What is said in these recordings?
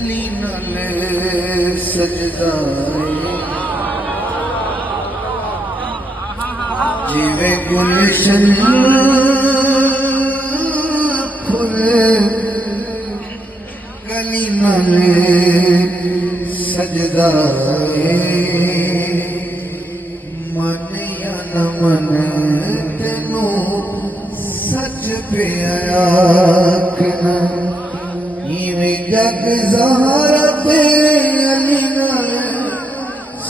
कली नाल सजदा जिवे गुलशन फुल कली नाल सजदा मन या न मन तेनू सच पिया आखना इवें जग ज़हरा तेरे अली नाल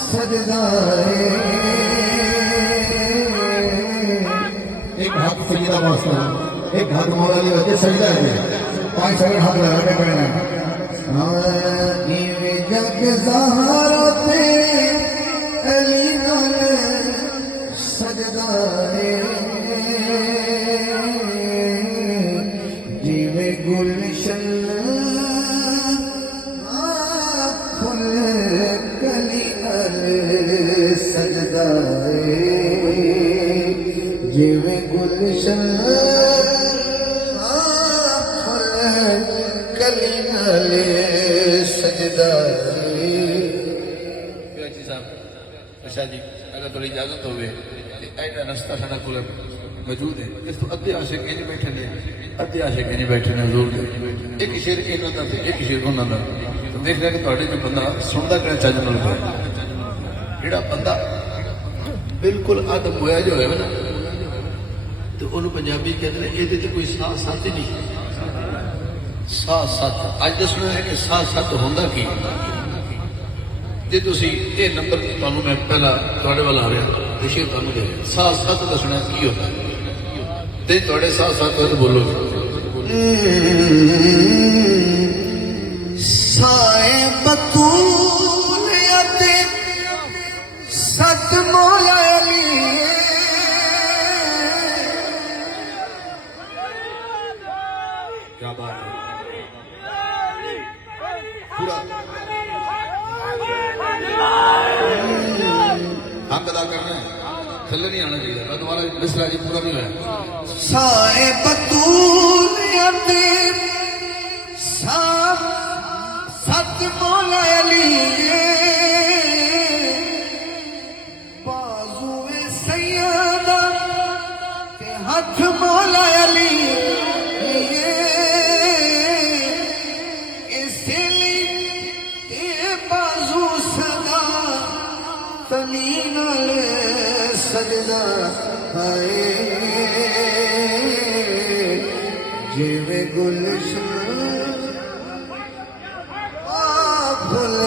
सजदा एक हाथ सजदा वास्ता एक हाथ मौला अली वजह सजदा है पांच सगड़ हाथ लगा के पड़ना इवें जग ज़हरा तेरे अली नाल सजदा जिवें गुलशन फुल कली नाल सजदा जिवें गुलशन फुल कली नाल सजदा अच्छा जी अगर थोड़ी इजाजत हो ऐसा रस्ता साढ़ा को मौजूद है इस तो अद्धे आशिक इंज बैठे ने अद्धे आशिक इंज बैठे ने हजूर दे एक शेर इन्हां दा ते एक शेर उन्हां दा तो देख लिया कि तुहाडे जो बंदा सुनदा किहड़ा चज नाल पिया जिहड़ा बंदा बिल्कुल अदब होया जो है ना तो उन्होंने पंजाबी कहते हैं ये कोई साथ साथ ही नहीं साथ साथ अज दसना है कि साथ साथ होंदा की जे तुसी ये नंबर तुहानू मैं पहला तुहाडे वाल आ रहा शेर तुहानू दे साथ साथ दसना की होता है ते तुहाडे साथ साथ तो बोलो साए बतूल अते सत मौला अली क्या बात है पूरा हक अदा करना है थल्ले नहीं आना चाहिए मैं तुम्हारा मिसरा जी पूरा नहीं होया साए बतूल अते सत मौला अली बाजुए सैयदा ते हथ मौला अली इसलिए बाजू सदा तली नाल सजदा है जिवें गुलशन फुल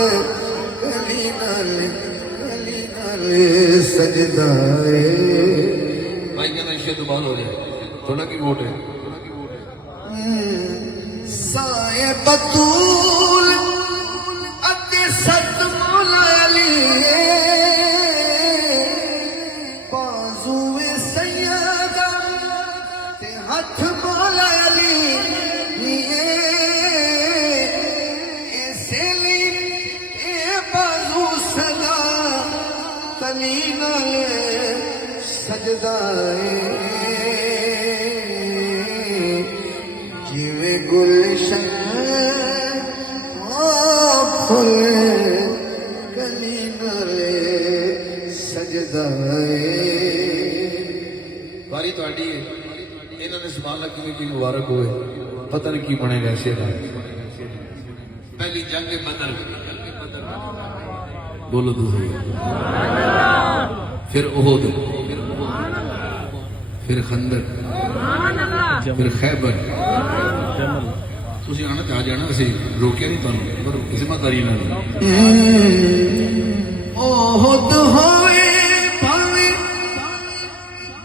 कली नाल सजदा है भाई कहना शेर तो बाल हो जाए थोड़ा की वोट है साए बतूल अते सत मौला अली बाजुए सैयदा ते हथ मौला अली इसलिए बाजू सदा तली नाल सजदा जिवें गुलशन फुल कली नाल सजदा बारी तुहाडी है इन्हां ने सवाल ला की मुबारक होए पता नहीं की बनेगा शेर पहली जंग बदर बोलो दूसरी फिर ओहद फिर खंदक फिर खैबर तुसी आना ते आ जाना असीं रोकिया नहीं तुहानू पर जिम्मेदारी नाल ओहद होए भावे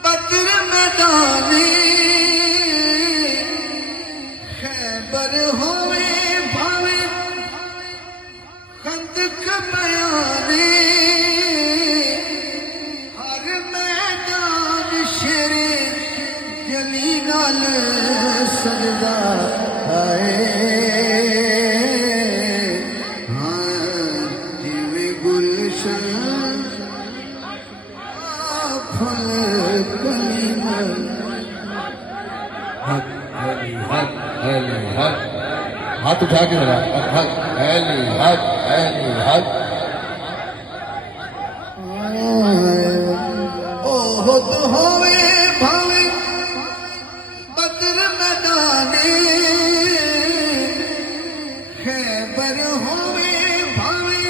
बदर मैदानी खैबर होए भावे खंदक बयानी हर मैदान शेरे जली नाल सजदा है जिवें गुलशन फुल कली नाल हक हाथ उठा के जरा हक अली हक अली हक ओहद होवे भावे बद्र मैदाने खैबर होवे भावे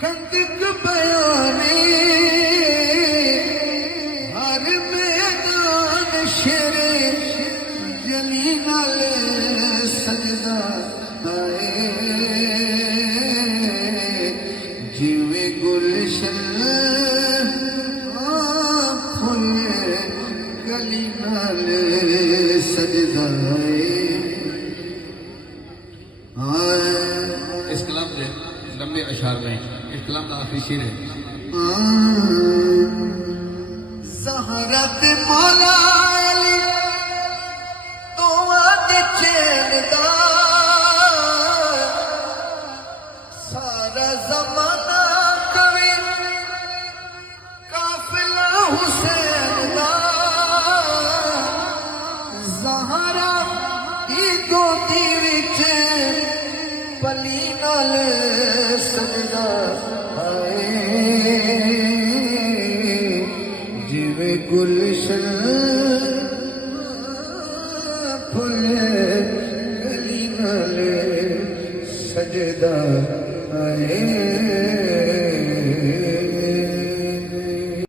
खंदक बयाने हर मैदान शेरे जली नाल सजदा आए जिवे गुलशन फुल गली नाल सजदा आए इस कलाम से लंबे अशार में इस कलाम का आखिरी शेर है सहरत मौला अली तो आद चैनदा सारा जमाना कवि काफिला हुसैन दा ज़हरा दी गोदी विच पली नाल सजदा आए जिवे गुलशन फुल गली नाल सजदा आए